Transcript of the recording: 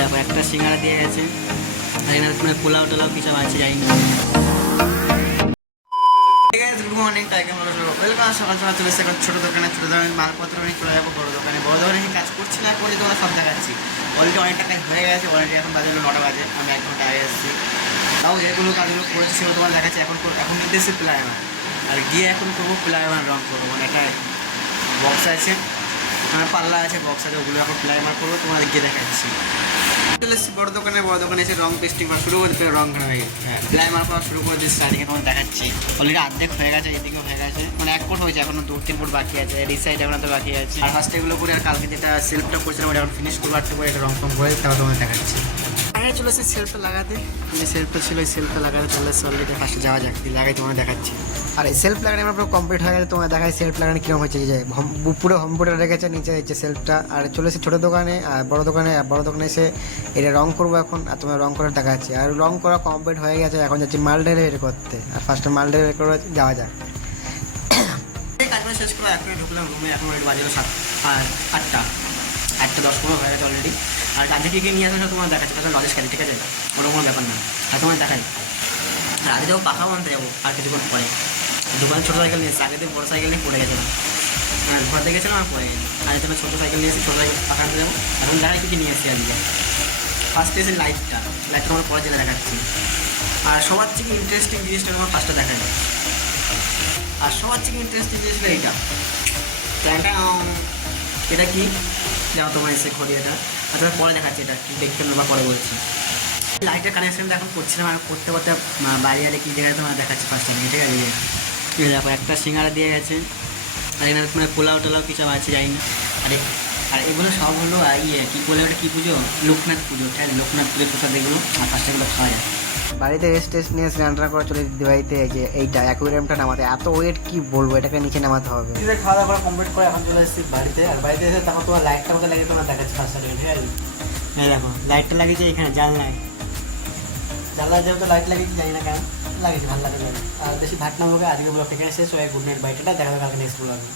দেখো একটা সিঙ্গারা দিয়ে গেছে, আর এখানে মানে পোলাও টোলাও কিছু আছে যাই না। Good morning, tiger welcome. সকাল সকাল চলে এসেছে ছোটো দোকানে। ছোটো দোকানে মালপত্র নিয়ে চলে যাবো বড়ো দোকানে। বড়ো দোকানে কাজ করছি না করে তোমরা সব দেখাচ্ছি। অলরেডি অনেকটা কাজ হয়ে গেছে, অলরেডি এখন বাজে হলো 9টা বাজে, আমি 1 ঘন্টা আগে এসেছি। তাও যেগুলো কাজগুলো করেছি সেগুলো তোমার দেখাচ্ছি। এখন নিতে এসেছি প্লাইমার, আর গিয়ে এখন করবো প্লাইমার রং করবো। মানে একটা বক্স আছে, পাল্লা আছে, বক্স আছে, ওগুলো এখন প্লাইমার করবো, তোমাদের গিয়ে দেখাচ্ছি। চলে এসেছি বড় দোকানে এসে রং পেস্টিং করা শুরু করে রং হয়ে প্লাইমার করা শুরু করে দিচ্ছি। চারিদিকে তোমাদের দেখাচ্ছি। অলরেডি অর্ধেক হয়ে গেছে, এদিকেও হয়ে গেছে, মানে 1 ফুট হয়েছে, এখনো 2-3 ফুট বাকি আছে। এই সাইড এখন তো বাকি আছে। আর ফার্স্ট এগুলো করে আর কালকে যেটা সেলফটা করছিলাম ওটা এখন ফিনিশ করবো, আটটা করে এটা রং করে তাও তোমাদের দেখাচ্ছি। আগে চলে এসেছি সেলফটা লাগাতে। যে সেলফটা ছিল ওই সেলফটা লাগাতে চলে এসেছে অলরেডি। ফার্স্টে যাওয়া যাক, লাগাই তোমাদের দেখাচ্ছি। আর এই সেলফ লাগানো আমার পুরো কমপ্লিট হয়ে গেছে। তোমার দেখায় সেলফ লাগানো কীরকম হচ্ছে, যে পুরো হোমপুরে রেখেছে, নিচে হচ্ছে সেলফটা। আর চলে এসেছে ছোটো দোকানে। আর বড় দোকানে এসে এটা রং করবো এখন, আর তোমার রং করার দেখাচ্ছি। আর রং করা কমপ্লিট হয়ে গেছে, এখন যাচ্ছি মাল ডেলিভারি করতে। আর ফার্স্টে মাল ডেলিভারি করে যাওয়া যাক। কাজটা শেষ করে এখন ঢুকলাম রুমে। এখন অলরেডি বাজে 8:10 হয়ে গেছে অলরেডি। আর আজকে কী নিয়ে আসলে তোমার দেখাচ্ছি। তাহলে লজেস কাজে, ঠিক আছে, ওটা কোনো ব্যাপার না। আর তোমার দেখাই, আর আগে যাবো পাখাও আনতে যাবো আর কিছুক্ষণ পরে। দোকানে ছোটো সাইকেল নিয়ে এসেছি, আগে তো বড়ো সাইকেল নিয়ে পড়ে গেছিলাম, ঘর থেকে গেছিলাম আর পড়ে গেছি। আর তোমার ছোটো সাইকেল নিয়ে এসেছি, ছোটো সাইকেল পাখা আনতে যাবো। এখন দেখাই কী নিয়ে এসেছি আজকে। ফার্স্টে এসে লাইটটা তোমার পরে জেলে দেখাচ্ছি। আর সবার থেকে ইন্টারেস্টিং জিনিসটা তোমার ফার্স্টে দেখাই। আর সবার থেকে ইন্টারেস্টিং জিনিসটা এইটা। এটা কি যাও তোমার এসে ঘড়ি, এটা আচ্ছা পরে দেখাচ্ছি। এটা কি দেখতে বা পরে বলছি। লাইটের কানেকশনটা এখন করছিলাম, আর করতে বাইরে কী দেখায় তোমার দেখাচ্ছি ফার্স্ট টাইম, ঠিক আছে। দেখো একটা সিঙ্গারা দিয়ে গেছে, আর এখানে মানে পোলাও টোলাও কিছু আছে যাই না। আর এগুলো সব হলো কী বলে ওটা, কী পুজো, লোকনাথ পুজো। ঠিক আছে, লোকনাথ পুজোর প্রসাদ এগুলো। আর ফার্স্ট এগুলো খাওয়া যায়। বাড়িতে রেস্ট নিয়ে রান্না করে চলে দিদি বাড়িতে। যে এইটা অ্যাকুয়ারিয়ামটা নামাতে এত ওয়েট কি বলবো, এটাকে নিচে নামাতে হবে। খাওয়া দাওয়া কমপ্লিট করে এখন চলে এসেছি বাড়িতে। আর বাড়িতে এসে তখন তোমার লাইটটা মতো লাগিয়ে তোমার দেখাচ্ছি ফার্স্ট টাইম, ঠিক আছে। হ্যাঁ দেখো লাইটটা লাগিয়েছি এখানে, জানলায় যেহেতু লাইট লাগিয়েছি, জানি না কেন লাগিয়েছি, ভালো লাগে। আর বেশি ভাট না হবে। আজকে ব্লগটা এখানে শেষ হয়ে, গুড নাইট, বাইকটা দেখা যাবে কালকে নেক্সট ব্লগে।